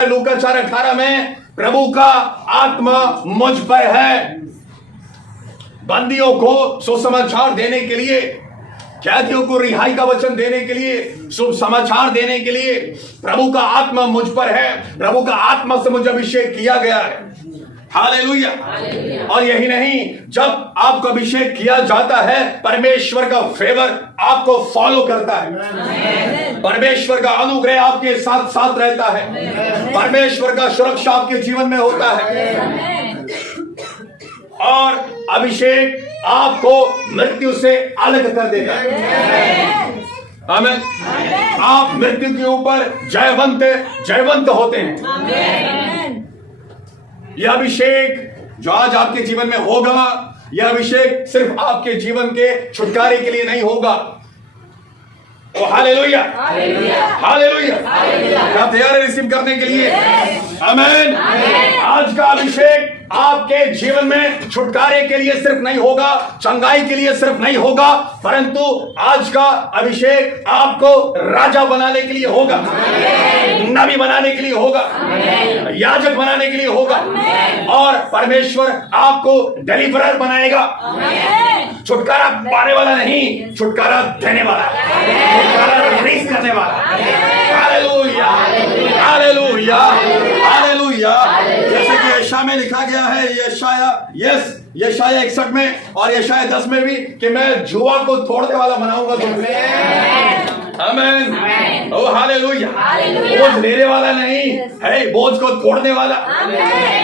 लूका 4:18 में प्रभु का आत्मा मुझ पर है, बंदियों को सुसमाचार देने के लिए, कैदियों को रिहाई का वचन देने के लिए, शुभ समाचार देने के लिए प्रभु का आत्मा मुझ पर है। प्रभु का आत्मा से मुझे अभिषेक किया गया है। हालेलुया। और यही नहीं, जब आपको अभिषेक किया जाता है परमेश्वर का फेवर आपको फॉलो करता है, परमेश्वर का अनुग्रह आपके साथ साथ रहता है, परमेश्वर का सुरक्षा आपके जीवन में होता है। और अभिषेक आपको मृत्यु से अलग कर देगा। आमीन। आप मृत्यु के ऊपर जयवंत होते हैं। यह अभिषेक जो आज आपके जीवन में होगा, यह अभिषेक सिर्फ आपके जीवन के छुटकारे के लिए नहीं होगा। ओ हालेलुया, हालेलुया। क्या तैयार है रिसीव करने के लिए? आमीन। आज का अभिषेक आपके जीवन में छुटकारे के लिए सिर्फ नहीं होगा, चंगाई के लिए सिर्फ नहीं होगा, परंतु आज का अभिषेक आपको राजा बनाने के लिए होगा, नबी बनाने के लिए होगा, याजक बनाने के लिए होगा, और परमेश्वर आपको डिलीवरर बनाएगा। छुटकारा पाने वाला नहीं, छुटकारा देने वाला, छुटकारा रिलीज करने वाला। Hallelujah, hallelujah, hallelujah. जैसे कि यशाया में लिखा गया है, यशाया 61 में और यशाया 10 में भी, कि मैं जुआ को तोड़ने वाला बनाऊंगा तुम्हें। आमीन। ओ हालेलुया। बोझ लेने वाला नहीं है, बोझ को तोड़ने वाला।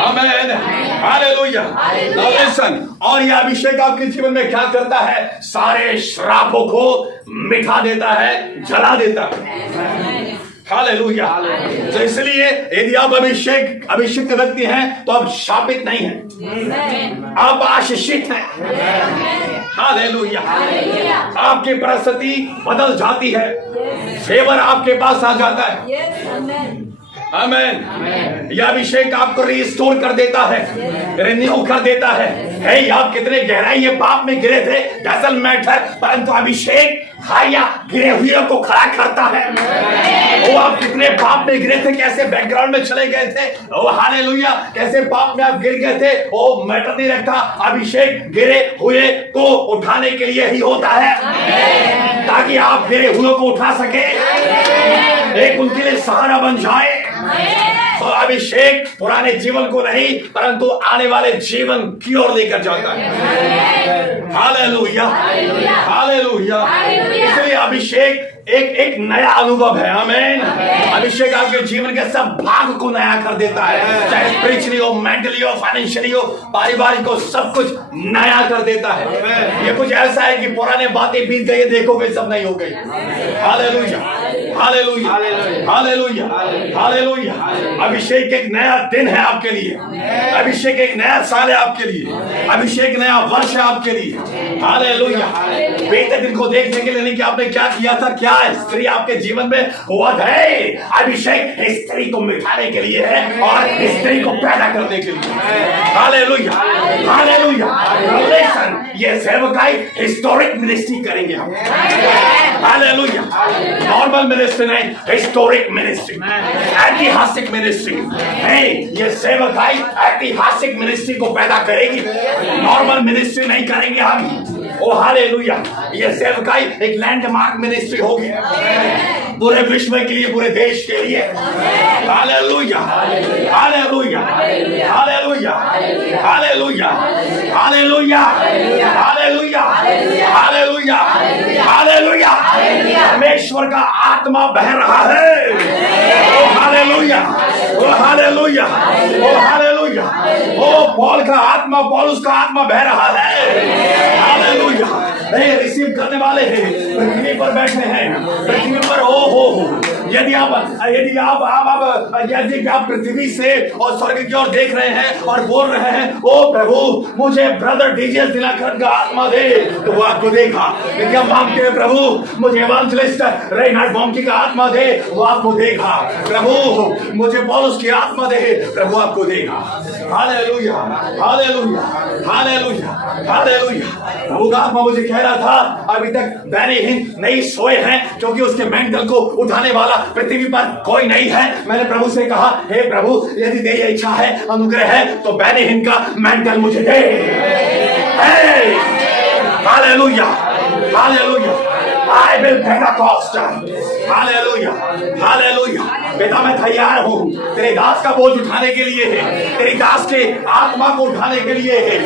आमीन। हालेलुया। और यह अभिषेक आपके जीवन में क्या करता है? सारे श्रापों को मिटा देता है, जला देता है। हालेलुया। तो इसलिए यदि आप अभिषेक व्यक्ति हैं तो आप शापित नहीं हैं, आप आशीषित हैं। हालेलुया। आपकी परिस्थिति बदल जाती है, फेवर आपके पास आ जाता है। आमीन। यह अभिषेक आपको रिस्टोर कर देता है, रिन्यू कर देता है। आप कितने गहराई ये पाप में गिरे थे डजंट मैटर, परंतु अभिषेक गिरे हुए को खड़ा करता है। वो आप कितने पाप में गिरे थे, कैसे बैकग्राउंड में चले गए थे, ओ हालेलुया, कैसे पाप में आप गिर गए थे, वो मैटर नहीं रखता। अभिषेक गिरे हुए को उठाने के लिए ही होता है, ताकि आप गिरे हुए को उठा सके, एक उनके लिए सहारा बन जाए। तो अभिषेक पुराने जीवन को नहीं, परंतु आने वाले जीवन की ओर लेकर जाता है। Hallelujah, hallelujah. इसलिए अभिषेक एक नया अनुभव है। आमीन। अभिषेक आपके जीवन के सब भाग को नया कर देता है, चाहे स्पिरिचुअली हो, मेंटली हो, फाइनेंशियली हो, पारिवारिक हो, सब कुछ नया कर देता है। ये कुछ ऐसा है कि पुराने बातें बीत गई, देखोगे सब नहीं हो गई। Hallelujah, hallelujah, hallelujah, hallelujah. अभिषेक एक नया दिन है आपके लिए, अभिषेक एक नया साल है आपके लिए, अभिषेक नया वर्ष है आपके लिए। हालेलुया। बीते दिन को देखने के लिए नहीं कि आपने क्या किया था, क्या स्त्री आपके जीवन में हुआ है। अभिषेक स्त्री को मिटाने के लिए है और स्त्री को पैदा करने के लिए। Hallelujah, hallelujah. ये सेवकाई हिस्टोरिक मिनिस्ट्री करेंगे हम। हालेलुया। नॉर्मल मिनिस्ट्री नहीं, हिस्टोरिक मिनिस्ट्री, ऐतिहासिक मिनिस्ट्री है। ये सेवकाई ऐतिहासिक मिनिस्ट्री को पैदा करेगी, नॉर्मल मिनिस्ट्री नहीं करेंगे हम। ओ हालेलुया। ये सेवकाई एक लैंडमार्क मिनिस्ट्री होगी पूरे विश्व के लिए, पूरे देश के लिए। Hallelujah, hallelujah, hallelujah, hallelujah, hallelujah, hallelujah, hallelujah, hallelujah. परमेश्वर का आत्मा बह रहा है। ओ हालेलुया, ओ हालेलुया, ओ हालेलुया। ओ पौलुस का आत्मा बह रहा है। हालेलुया। रिसीव करने वाले हैं, पृथ्वी पर बैठे हैं, पृथ्वी पर हो। यदि आप पृथ्वी से और स्वर्ग की ओर देख रहे हैं और बोल रहे हैं, ओ प्रभु मुझे ब्रदर डीजे दिनकर का आत्मा दे, तो वो आपको देगा। यदि आप मांगते हैं प्रभु मुझे इवांजेलिस्ट रेनहार्ड बॉम्की का आत्मा दे, वो आपको देगा। प्रभु मुझे पौलुस की आत्मा दे, प्रभु आपको देगा। हालेलुया। Hallelujah, hallelujah, hallelujah. प्रभु का आत्मा मुझे कह रहा था अभी तक बैनीहीन नहीं सोए हैं, क्योंकि उसके मेंटल को उठाने वाला पृथ्वी पर कोई नहीं है। मैंने प्रभु से कहा, हे प्रभु, यदि तेरी इच्छा है, अनुग्रह है, तो बैनीहीन का मेंटल मुझे दे। Hallelujah, hallelujah. I will Pentecost. Hallelujah, hallelujah. पिता मैं तैयार हूँ तेरे दास का बोझ उठाने के लिए है, तेरी दास के आत्मा को उठाने के लिए है।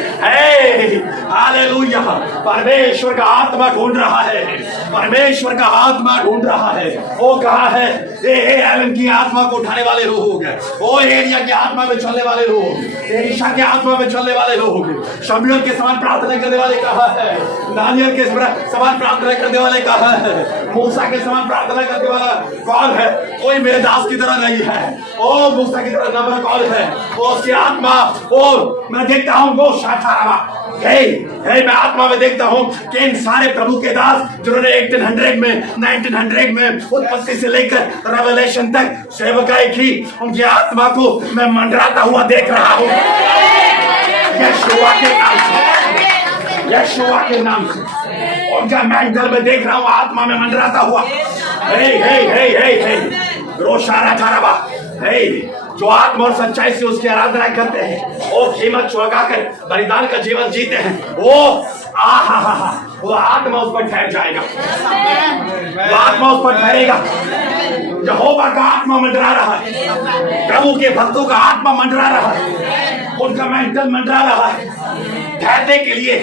हालेलुया। परमेश्वर का आत्मा ढूंढ रहा है, परमेश्वर का आत्मा ढूंढ रहा है। वो कहा है, एलन की आत्मा को उठाने वाले लोग, ओ एलिया की आत्मा में चलने वाले लोग, एलीशा की आत्मा में चलने वाले लोग, शमूएल के समान प्रार्थना करने वाले कहा है, दानियल के समान प्रार्थना करने वाले कहा है, मूसा के समान प्रार्थना करने वाला कौन है? कोई मेरे दास की तरह नहीं है। ओ मूसा की तरह नम्र कौन है? वो उसकी आत्मा, ओ मैं देखता हूँ वो शाखारा मैं आत्मा में देखता हूँ कि इन सारे प्रभु के दास जिन्होंने 1800 में 1900 में उत्पत्ति से लेकर रेवलेशन तक सेवकाई की, उनकी आत्मा को मैं मंडराता हुआ देख रहा हूँ यहोवा के नाम से, यहोवा के नाम से। उनका मेंटल में देख रहा हूँ, आत्मा में मंडराता हुआ। रोशारा थाराबा, जो आत्मा और सच्चाई से उसकी आराधना करते हैं, वो कीमत चुकाकर बलिदान का जीवन जीते हैं, वो वो आत्मा उस पर ठहर जाएगा, वो आत्मा उस पर ठहरेगा। यहोवा का आत्मा मंडरा रहा है, प्रभु के भक्तों का आत्मा मंडरा रहा है, उनका मेंटल मंडरा रहा है ठहरने के लिए,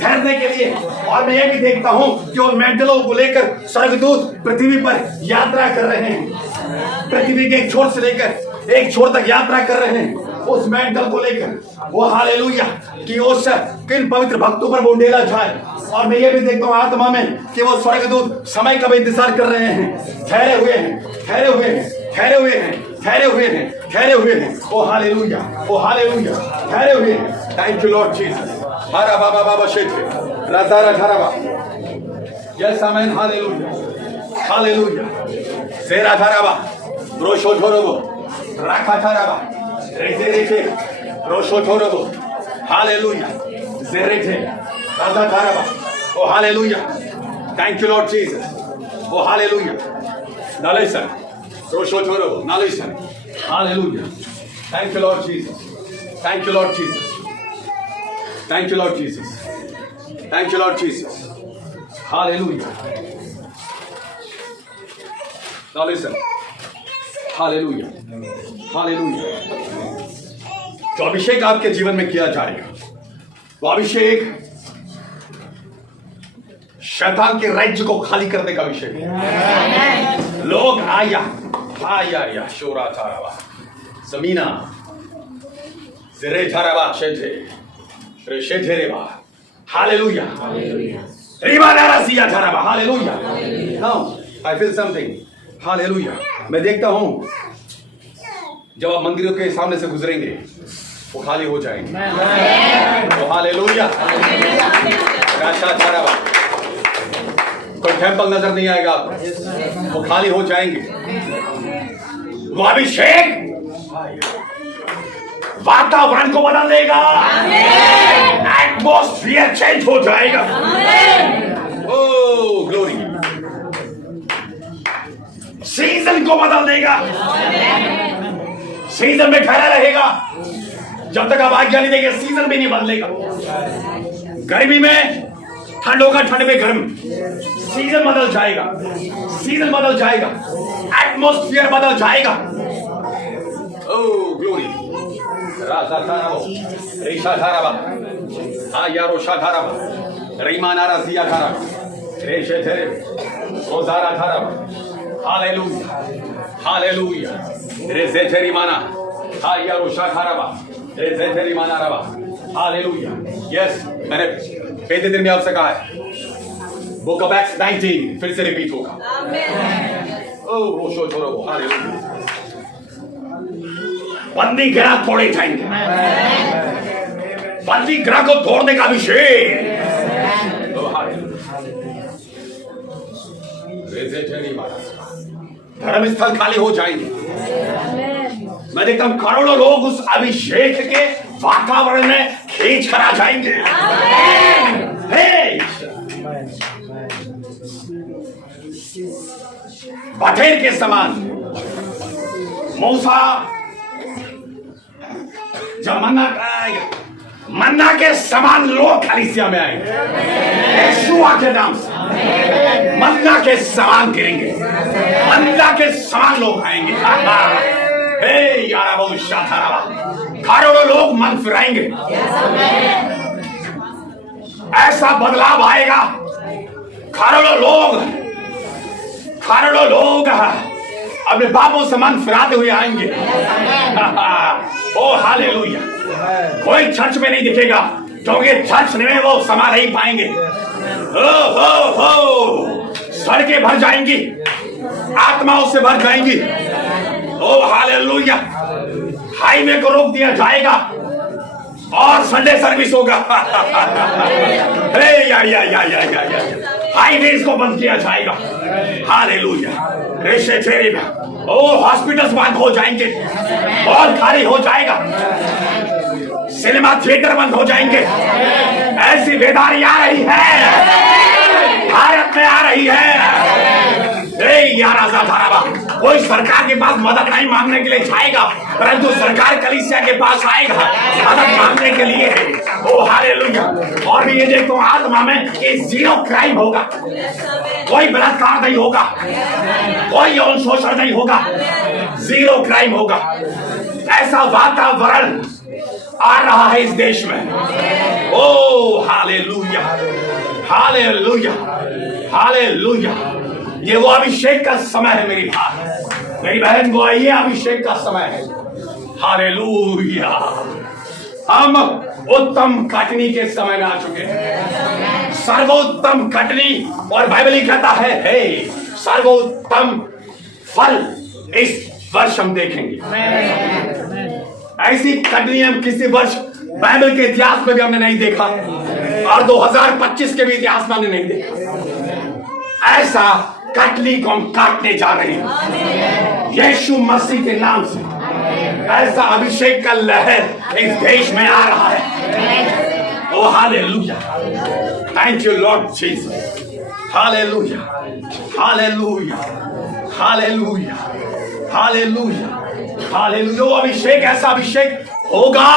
ठहरने के लिए। और मैं ये भी देखता हूं कि उन मेंटलों को लेकर स्वर्गदूत पृथ्वी पर यात्रा कर रहे हैं, पृथ्वी के एक छोर से लेकर एक छोर तक यात्रा कर रहे हैं उस मेंटल को लेकर। वो हालेलुया कि उस किन पवित्र भक्तों पर वो डेरा जाए। और मैं ये भी देखता हूँ आत्मा में कि वो स्वर्गदूत समय का भी इंतजार कर रहे हैं, ठहरे हुए हैं, ठहरे हुए हैं, ठहरे हुए हैं, ठहरे हुए हैं, ठहरे हुए हैं। ओ हालेलुया, ओ हालेलुया, ठहरे हुए हैं। Thank you Lord Jesus. हरा बाबा बाबा शेख रातारा धाराबा, यस आमेन, हालेलुया, हालेलुया। सेरा धाराबा, रोशो धोरोबो, राखा धाराबा, रेजे रेजे, रोशो धोरोबो, हालेलुया, जेरेजे, राजा धाराबा। Oh hallelujah, thank you Lord Jesus. Oh hallelujah, now listen, रोशो धोरोबो, now listen, hallelujah, thank you Lord Jesus, thank you Lord Jesus, thank you Lord Jesus, thank you Lord Jesus, hallelujah. Now listen, hallelujah, hallelujah. जो अभिषेक आपके जीवन में किया जाएगा, वो अभिषेक शैतान के राज्य को खाली करने का अभिषेक है। लोग आया शोरा थारावा, जमीना जिरे थारावा Shethe Hallelujah. Hallelujah. Now I feel something. Hallelujah. मैं देखता हूँ जब आप मंदिरों के सामने से गुजरेंगे वो खाली हो जाएंगे। तो हालेलुया। कोई टेंपल नजर नहीं आएगा आपको, वो खाली हो जाएंगे। वो अभिषेक वातावरण को बदल देगा, एटमॉस्फियर चेंज हो जाएगा। ओह ग्लोरी, सीजन को बदल देगा। सीजन में ठहरा रहेगा जब तक आप आज्ञा नहीं देंगे, सीजन भी नहीं बदलेगा। गर्मी में ठंड होगा, ठंड में गर्म, सीजन बदल जाएगा, सीजन बदल जाएगा, एटमॉस्फियर बदल जाएगा। ओह ग्लोरी, राजा थाराबो, रेशा थाराबा, आयारो शाथाराबा, रीमानारा जिया थाराबा, रेशे थेरे, ओजारा थाराबा, हालेलुया, हालेलुया, रेजे थेरीमाना, आयारो शाथाराबा, रेजे थेरीमानाराबा, हालेलुया। यस, मैंने पहले दिन में आपसे कहा है, बुक ऑफ एक्ट्स 19 फिर से रिपीट होगा। ओह रोशो छोरो, हालेलुया। बंदी गिरा तोड़े जाएंगे, बंदी गिरा को तोड़ने का अभिषेक। धर्म स्थल खाली हो जाएंगे। मैं देखता हूं करोड़ों लोग उस अभिषेक के वातावरण में खींच कर आ जाएंगे। हे! बटेर के समान मूसा जब मन्ना के समान लोग कलीसिया में आएंगे, यीशुआ के नाम से मन्ना के समान गिरेंगे, मन्ना के समान लोग आएंगे। हे यारा बहुत शानदार, करोड़ों लोग मन फिराएंगे, ऐसा बदलाव आएगा। करोड़ों लोग अपने पापों से मन फिराते हुए आएंगे। ओ हालेलुया। कोई चर्च में नहीं दिखेगा, क्योंकि चर्च में वो समा नहीं पाएंगे। सड़कें भर जाएंगी, आत्माओं से भर जाएंगी। ओ हालेलुया। हाईवे को रोक दिया जाएगा और संडे सर्विस होगा। हाईवेज को बंद किया जाएगा। हालेलुया। ओ हॉस्पिटल्स बंद हो जाएंगे, मॉल खाली हो जाएगा, सिनेमा थिएटर बंद हो जाएंगे। ऐसी बेदारी आ रही है, भारत में आ रही है। कोई सरकार के पास मदद नहीं मांगने के लिए जाएगा, परंतु सरकार कलीसिया के पास आएगा मदद मांगने के लिए। ओ हालेलुया। और ये देखो आत्मा में कि जीरो क्राइम होगा, कोई बलात्कार नहीं होगा, कोई यौन शोषण नहीं होगा, जीरो क्राइम होगा। ऐसा वातावरण आ रहा है इस देश में। ओ हालेलुया, हालेलुया, हालेलुया। ये वो अभिषेक का समय है मेरी बहन, वो ये अभिषेक का समय है। हालेलुया। हम उत्तम कटनी के समय में आ चुके हैं, सर्वोत्तम कटनी। और बाइबल ही कहता है सर्वोत्तम फल इस वर्ष हम देखेंगे। ऐसी कटनी हम किसी वर्ष बाइबल के इतिहास में भी हमने नहीं देखा, और 2025 के भी इतिहास में हमने नहीं देखा। ऐसा कटनी को हम काटने जा रहे हैं यीशु मसीह के नाम से। ऐसा अभिषेक का लहर इस देश में आ रहा है। Oh hallelujah, thank you Lord Jesus. Hallelujah, hallelujah, hallelujah, hallelujah, hallelujah. वो अभिषेक, ऐसा अभिषेक होगा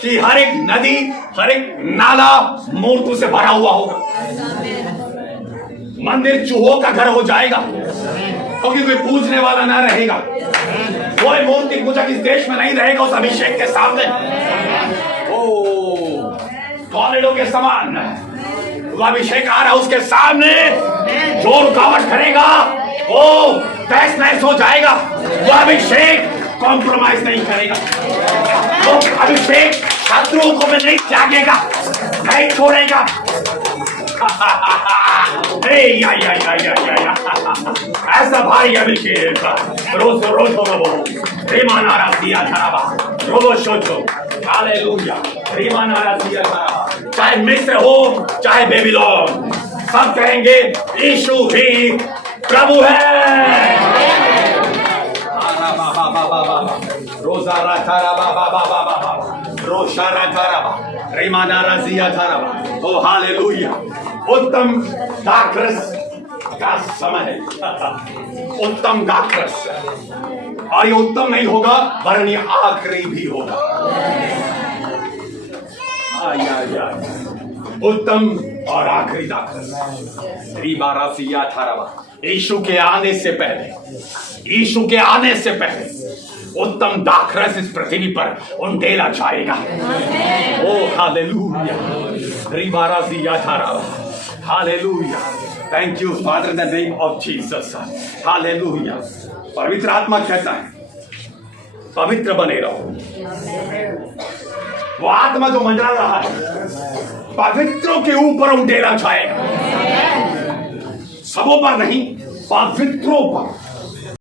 कि हर एक नदी, हर एक नाला मूर्तों से भरा हुआ होगा। मंदिर चूहों का घर हो जाएगा, क्योंकि कोई पूजने वाला ना रहेगा। कोई मूर्ति पूजक इस देश में नहीं रहेगा उस अभिषेक के सामने। ओ टॉर्नेडो के समान वो अभिषेक आ रहा है, उसके सामने जो रुकावट करेगा वो तहस नहस हो जाएगा। वो अभिषेक कॉम्प्रोमाइज नहीं करेगा, वो अभिषेक शत्रुओं को भी नहीं त्यागेगा, नहीं छोड़ेगा। ऐसा भारी अभिषेक रोज रोज चाहे मिस्र हो चाहे बेबीलोन, सब कहेंगे यीशु ही प्रभु है। रोजा राधा रोशा राधा रेमाना राजिया धारा। ओ हालेलुया। उत्तम दाखरस का समय है, उत्तम दाखरस। और ये उत्तम नहीं होगा वरन ये आखिरी भी होगा। उत्तम और आखिरी दाखरस। यीशु के आने से पहले, यीशु के आने से पहले उत्तम दाखरस इस पृथ्वी पर उंडेला जाएगा। Oh hallelujah, hallelujah. Thank you father in the name of Jesus. Hallelujah. पवित्र आत्मा कहता है पवित्र बने रहो। वो आत्मा जो मंडरा रहा है पवित्रों के ऊपर उंडेला जाएगा, सबों पर नहीं, पवित्रों पर।